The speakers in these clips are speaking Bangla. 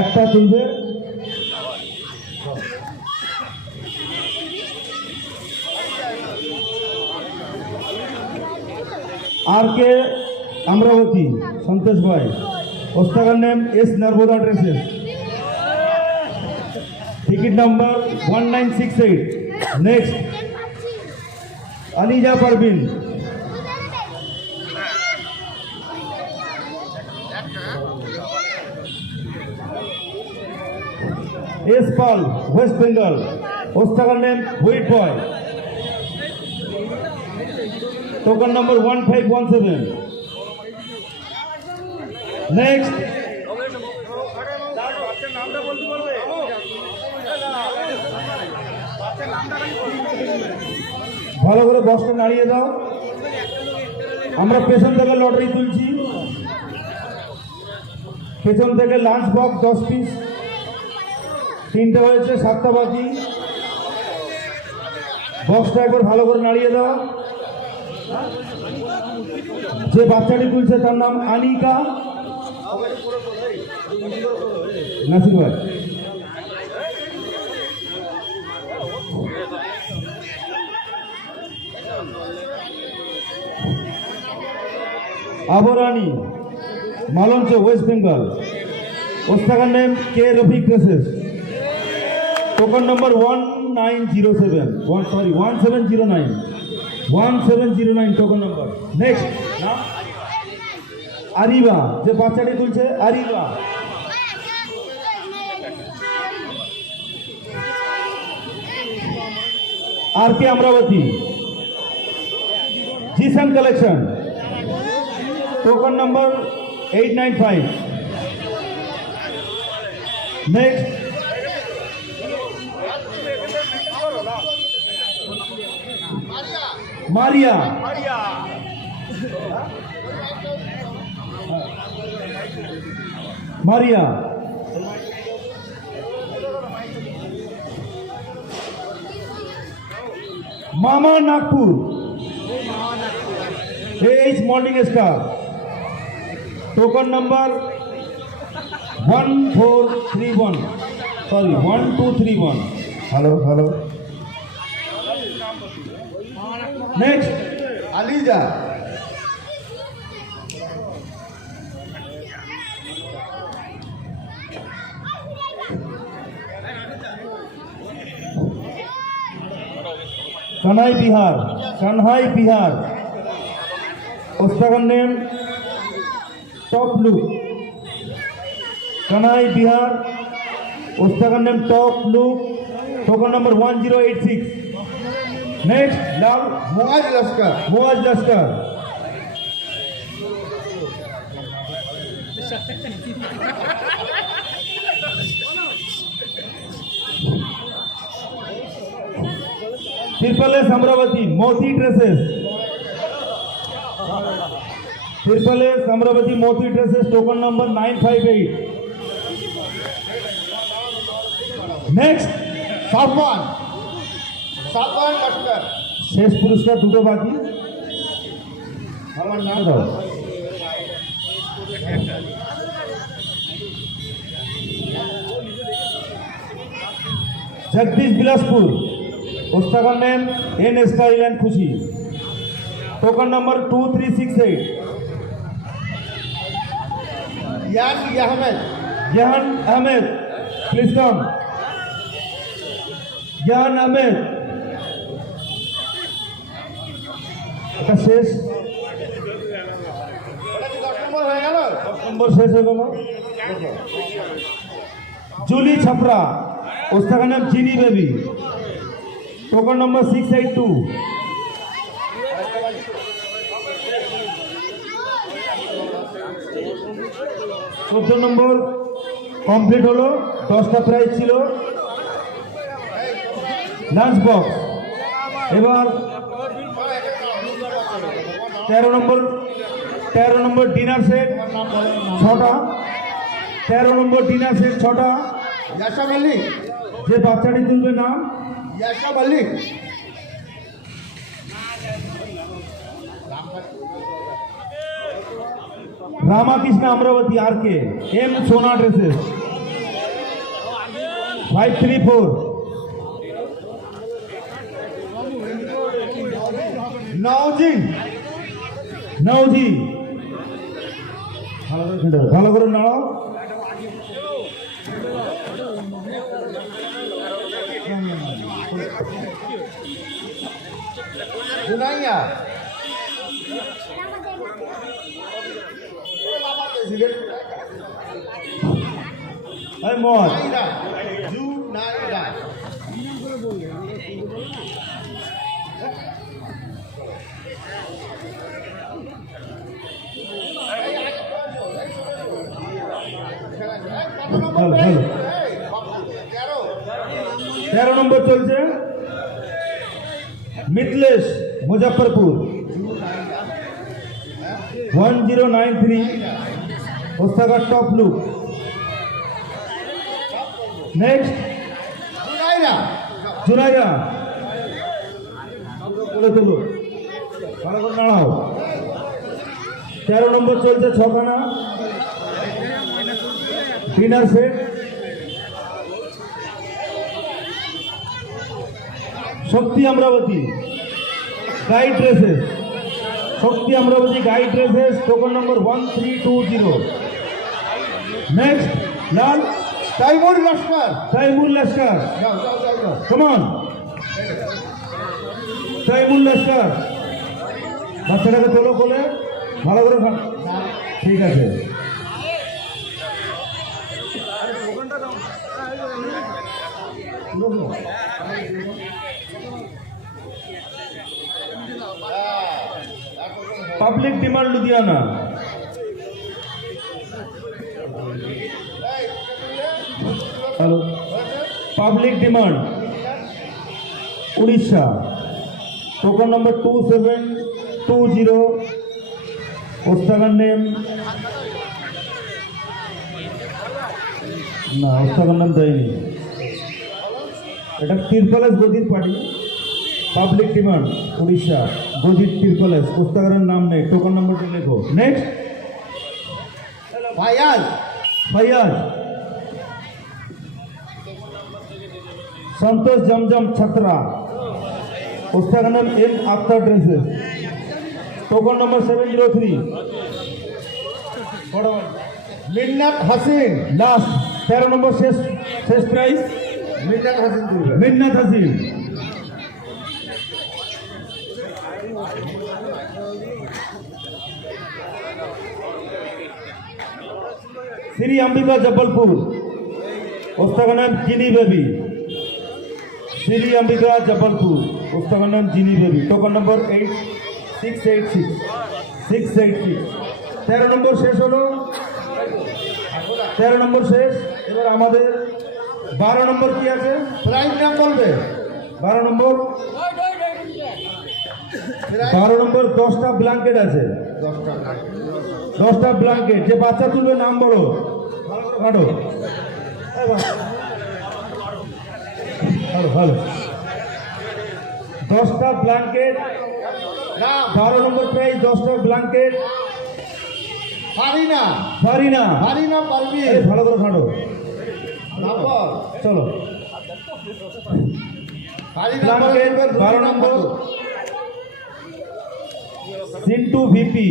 একটা তুলবে আর কে? অমরাবতী সন্তোষ ভাই। Ostagar name S Narboda dresses. Ticket number one nine six eight. Next. Aliza Parbin S Pal, west Bengal. ওস্তাকার name white boy. Token number one five one seven. Next. ভালো করে বস্তা নাড়িয়ে দাও। আমরা পেছন থেকে লটারি তুলছি। পেছন থেকে লাঞ্চ বক্স দশ পিস তিনটে হয়েছে, সাতটা বাকি। বক্সটা একবার ভালো করে নাড়িয়ে দাও। যে বাচ্চাটি তুলছে তার নাম আনিকা। নাসির ভাই। আবরানি মালঞ্চ, ওয়েস্ট বেঙ্গল। ওস্তাকার নেম কে? Rafiq dresses token number one nine zero seven one sorry one seven zero nine one seven zero nine token number next নাম আরিবা যে বাচ্চাটি তুলছে আরিবা আর কে Amravati Zeeshan collection token number eight nine five next Maria. Maria. মামা Nagpur. H morning star. Token number one four three one. Sorry, one two three one. Hello hello. Next Aliza Kanai Bihar Kanhai Bihar Ostagar name টপলু Kanai Bihar Ostagar name Toplu token number one zero eight six next now Muaz Lashkar Muaz Lashkar triple S Amravati Moti dresses triple S Amravati Moti dresses token number nine five eight next Safwan Safwan Laskar শেষ পুরস্কার দুটো বাকি আমার নাম দাও जगदीश बिलासपुर पुस्तक name N style and Khushi token number two three six eight Iyan Ahmed Jahan Ahmad please कम जहान अहमद শেষ? নম্বর শেষ হয়ে জুলি ছাপরা ওস্তাকার নাম চিনি baby token number six eight two চোদ্দ নম্বর কমপ্লিট হলো, দশটা প্রাইজ ছিল। লাঞ্চ বক্স এবার তেরো নম্বর তেরো নম্বর ডিনার সেট ছটা। তেরো নম্বর ডিনার সেট ছটা। ইয়াসা মালিক যে বাচ্চাটি তুলবে নাম? ইয়াসা মালিক রামাকৃষ্ণ আমরাবতী আর কে? M Sona dresses. Five three four. Naujin. নৌজি ভালো করে নাও জুনাইয়া এই মত জুনাইরা তেরো নম্বর চলছে। Mithilesh Muzaffarpur. One zero nine three Ostagar top look. Next. Junaira Junaira বলে তুলো। ভালো করে নাড়াও। তেরো নম্বর চলছে ছখানা। Dinner set Shakti Amravati guide dresses Shakti Amravati guide dresses token number one three two zero next Lal. Taimur Laskar. Taimul Laskar. on. Taimul Laskar. বাচ্চাটাকে তোলো কোলে। ভালো করে ঠিক আছে। Public demand Ludhiana hello? Public demand. Orissa. Token number two seven, two zero. Ostagar name. না ওস্তাগার নাম দেয়নি। এটা তিরপালেস গদির পার্টি। Public demand, Orissa. গুজিত পিরকলেস পুস্তকের নাম নেই টোকন নম্বরটি লেখো। নেক্সট ফায়াজ। ফায়াজ। সন্তোষ জমজম ছত্রা। পুস্তকের নাম M Akhtar dresses token number seven zero three Minnat Hasin. Last তেরো নম্বর শেষ শেষ প্রাইজ মিন্নাত হাসিন মিন্নাত হাসিন। শ্রী অম্বিকা জব্বলপুর। পুস্তকের নাম চিনি বেবি। শ্রী অম্বিকা জব্বলপুর। পুস্তকের নাম Chini baby. Token number eight six eight six. Six eight six. তেরো নম্বর শেষ হলো। তেরো নম্বর শেষ। এবার আমাদের বারো নম্বর কি আছে? প্রাইজ নাম বলবে। বারো নম্বর। বারো নম্বর দশটা ব্ল্যাঙ্কেট আছে। দশটা। ব্ল্যাঙ্কেট যে বাচ্চা তুলবে নাম বলো। ভালো। ভালো ভালো। দশটা ব্ল্যাঙ্কেট নাম বারো নম্বর প্রাইস দশটা ব্ল্যাঙ্কেট ফারিনা। ফারিনা। ফারিনা পারবি। ভালো করে খাটো চলো। ফারিনা ব্ল্যাঙ্কেট বারো নম্বর। সিন্টু ভিপি।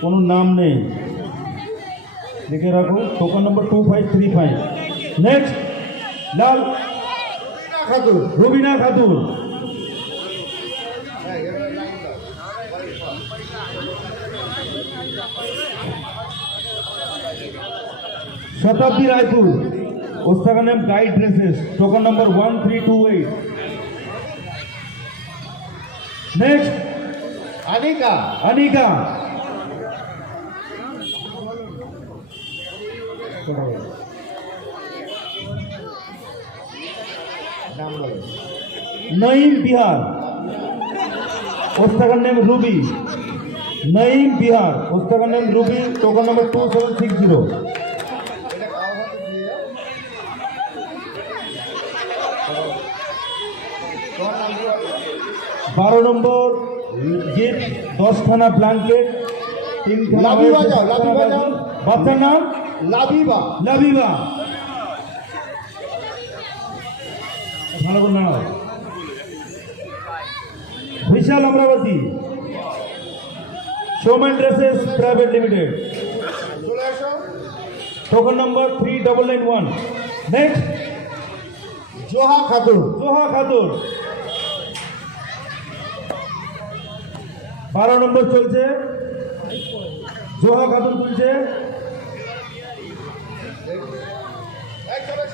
কোনো নাম নেই। লিখে রাখো token number two five three five next Lal Khatun Rabina Khatun Shatabdi Raipur ওস্তাকা name guide dresses token number one three two eight next Anika Anika Naeem Bihar. ওস্তাকার name Ruby. Naeem Bihar. ওস্তাকার name Ruby. Token number two seven six zero বারো নম্বর জিপ দশ থানা ব্লাঙ্কেট তিন থানা বাচ্চার নাম? লাভিবা লাবিবা ভালো করে নাও। Vishal Amravati. Showman dresses private limited. চলে এসো token number three double nine one. Next. Zoha Khatun. Zoha Khatun. বারো নম্বর চলছে। জোহা খাতুন চলছে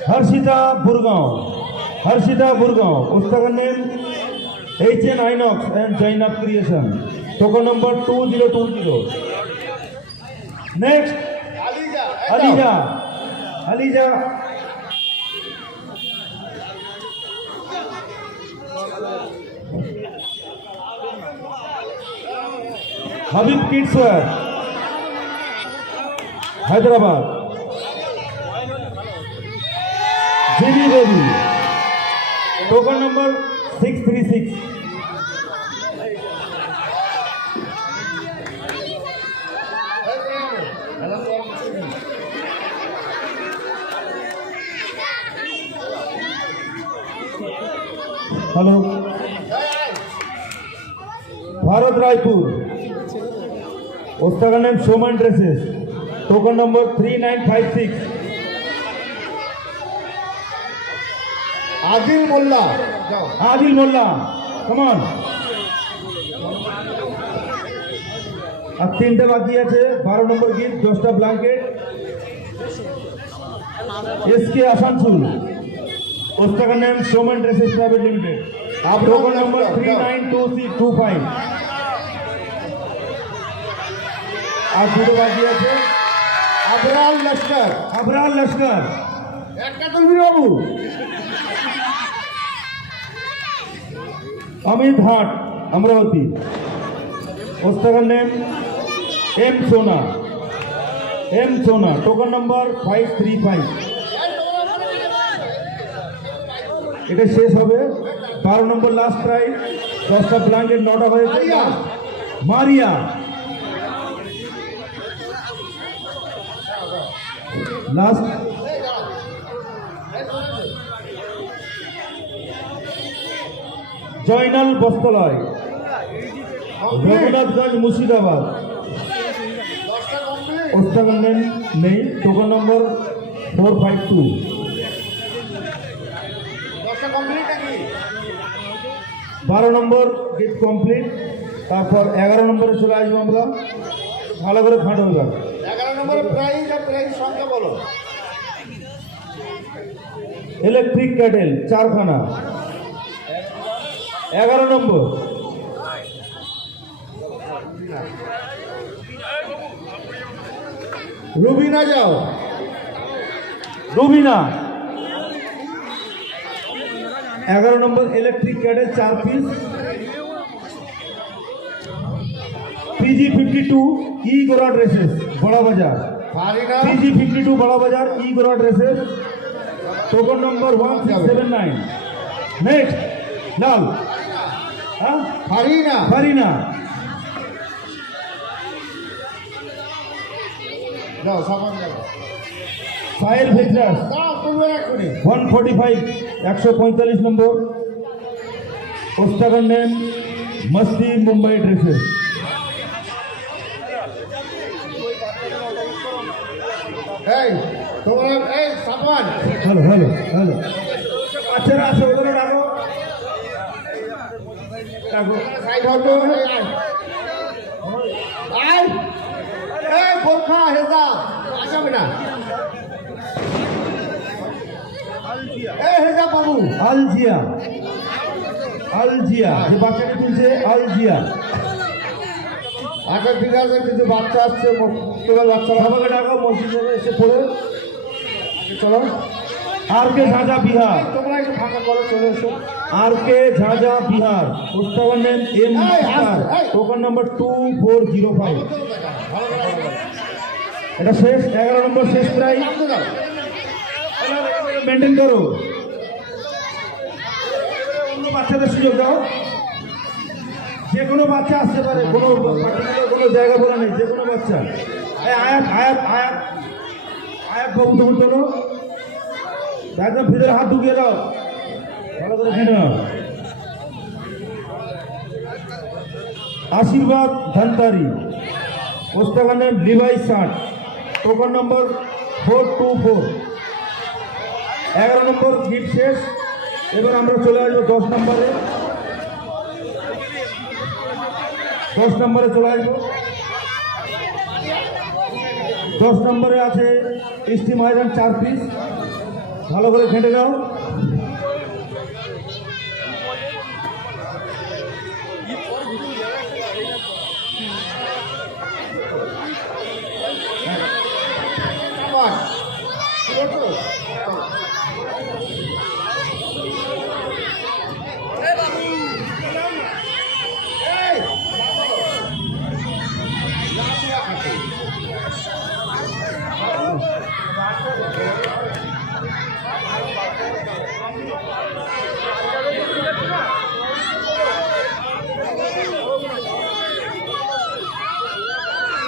হর্ষিতা বুরগাঁও। হর্ষিতা বুরগাঁও পুস্তকের name H N Inox and Zainab creation token number two zero two zero next Aliza Aliza. Habib kids Hyderabad. Sridevi Devi token number six three six hello Bharat Raipur ওস্তাকার name Showman dresses token number three nine five six Adil Molla. Adil Molla come on আর তিনটে বাকি আছে বারো নম্বর গিফট দশটা blanket S K Asansol ওস্তাকার name Showman dresses private limited token number three nine two six two five আর দুটো বাকি আছে। আবরাল লস্কর। আবরাল লস্কর। একটা তুমি বাবু। অমিত হাট अमरावती पुस्तक name M Sona M Sona token number five three five এটা শেষ হবে বারো নম্বর লাস্ট প্রাইজ দশটা ব্ল্যাঙ্কেট নটা হয়েছে মারিয়া। মারিয়া লাস্ট জয়নাল বস্ত্রালয়। রঘুনাথগঞ্জ মুর্শিদাবাদ। নেম নেই token number four five two. বারো নম্বর গেট কমপ্লিট তারপর এগারো নম্বরে চলে আসব আমরা। ভালো করে ফাঁট হয়ে এগারো নম্বরের প্রাইজ আর প্রাইজ সংখ্যা বলো। ইলেকট্রিক ক্যাটেল চারখানা। এগারো নম্বর। রুবিনা যাও। রুবিনা এগারো নম্বর ইলেকট্রিক ক্যাটেল চার piece PG fifty two E Gora dresses Bara Bazar. PG fifty two Bara Bazar E Gora dresses token number one six seven nine next Lal. হ্যাঁ ফারিনা। ফারিনা। যাও সামান যাও ফায়ার ফিটনেস দাও তুমি এক্ষুনি। ওয়ান ফোর্টি ফাইভ একশো পঁয়তাল্লিশ নম্বর। ওস্তাগার নেম মস্তি মুম্বাই ড্রেসেস এই তোমার এই সামান হ্যালো হ্যালো হ্যালো। বাচ্চারা আছে ওদের ডাকো ডাকো সাইড হটো আয়। এই গোর্খা হেজা। আসামে না। এই হেজা বাবু। আলজিয়া। আলজিয়া। যে বাচ্চাটি তুলছে আলজিয়া। আচ্ছা ঠিক আছে কিন্তু বাচ্চা আসছে তোমার বাচ্চা সবাইকে ডাকো মসজিদে এসে পড়ে। চলো। আর কে ঝাঁঝা বিহার? তোমরা একটু ফাঁকা করো চলে এসো। R K Jhajha Bihar? Name M এই। Token number two four zero five. এটা শেষ এগারো নম্বর শেষ নামতে মেনটেন করো। অন্য বাচ্চাদের সুযোগ দাও। যে কোনো বাচ্চা আসতে পারে কোনো কোনো জায়গা বলা নেই যে কোনো বাচ্চা। আয়াত আয়াত আয়াত। আয়াত বাবু তোলো একদম ভিতরে হাত ঢুকিয়ে দাও। ভালো করে আশীর্বাদ ধনতারি পুস্তকানের লিভাই ষাট। Token number four two four. এগারো নম্বর গিফট শেষ। এবার আমরা চলে আসব দশ নম্বরে। দশ নম্বরে চলে আসব। দশ নম্বরে আছে স্টিম আয়রন চার পিস। ভালো করে ফেটে দাও আমার ছোট এই! লাফিয়া খাটে।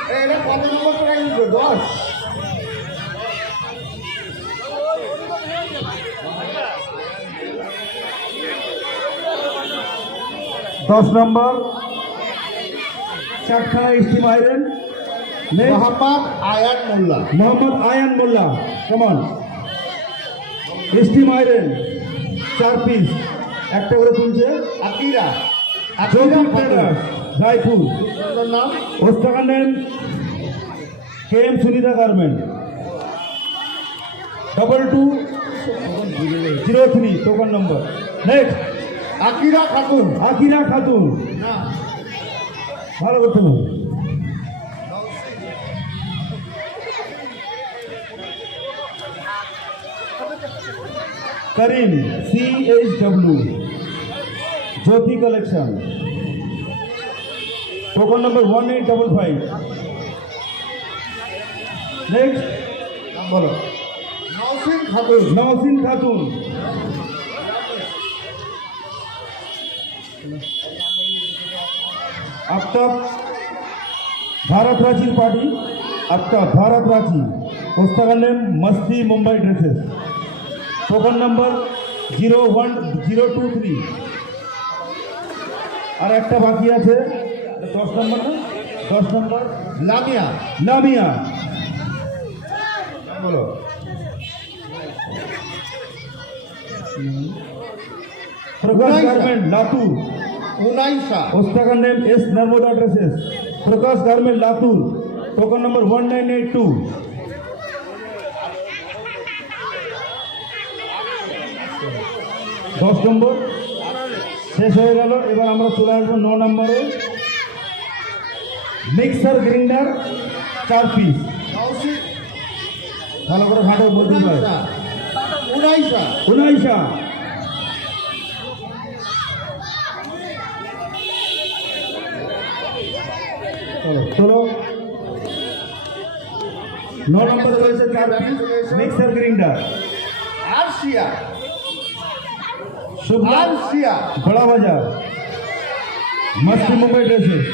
এই, এটা কত নম্বর প্রাইজ দশ দশ নম্বর। চারখানা steam next Mohammad Ayan Molla. Mohammad Ayan Molla come on steam iron চার পিস একটা করে তুলছে আকিরা। জ্যোতি আকিরা ট্রেডার্স রায়পুর। নাম? ওস্তাকার K M Sunita garment. Double two zero three token number next Akira Khatun. Akira Khatun. ভালো করতে Karim C H W Jyoti collection token number one eight double five next বলো। নওসিন খাতুন। নওসিন খাতুন। आफ्ताब भारत रांची पार्टी आफ्ताब भारत रांची पुस्तक name Masti Mumbai dresses token number zero one zero two three আর একটা বাকি আছে দশ নম্বর না দশ নম্বর লামিয়া নামিয়া বলো প্রকাশ garment Latur Hunaisha. Pustaka name S. Narmoda addresses. Prakash Garment Latur. Token number 1982. দশ নম্বর শেষ হয়ে গেল এবার আমরা চলে আসব ন নম্বরে মিক্সার গ্রিন্ডার চার পিস ভালো করে ঘাটে বলতে পারে উনাইশা উনাইশা চলো চলো ন নম্বর রয়েছে চার piece mixer grinder Arshia Shubhra Arshia Bada Bazar Masti Mumbai dresses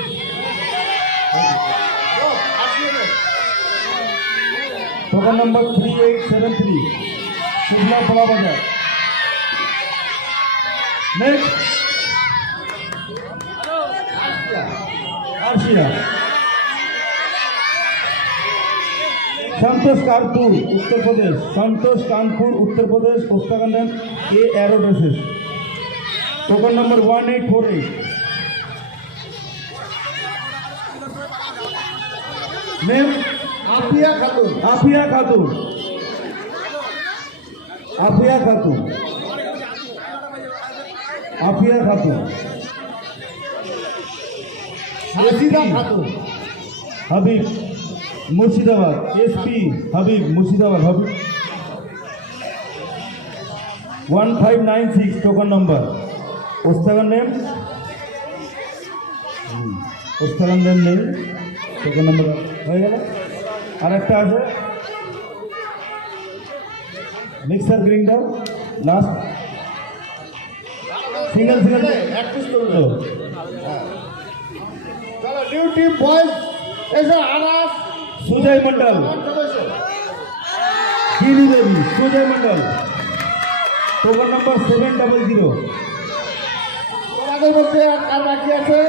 ও, আরশিয়া রে। Token number three eight seven three Shubhla Bada Bazar next Arshia Santosh Kanpur Uttar Pradesh Santosh Kanpur Uttar Pradesh Uttarakhand A arrow dresses token number one eight four eight ma'am Afia Khatun. Afia Khatun. Afia Khatun. Afia Khatun. Habib. Murshidabad SP Habib Murshidabad Habib. One five nine six token number Ostagar name? Ostagar name নেই। টোকন নম্বর হয়ে গেল। আর একটা আছে mixer grinder last single single এক পিস করবে হ্যাঁ। চলো নিউ টিম এসে Anas. Sujoy Mondal Giri Devi Sujoy Mondal token number seven double zero আছে?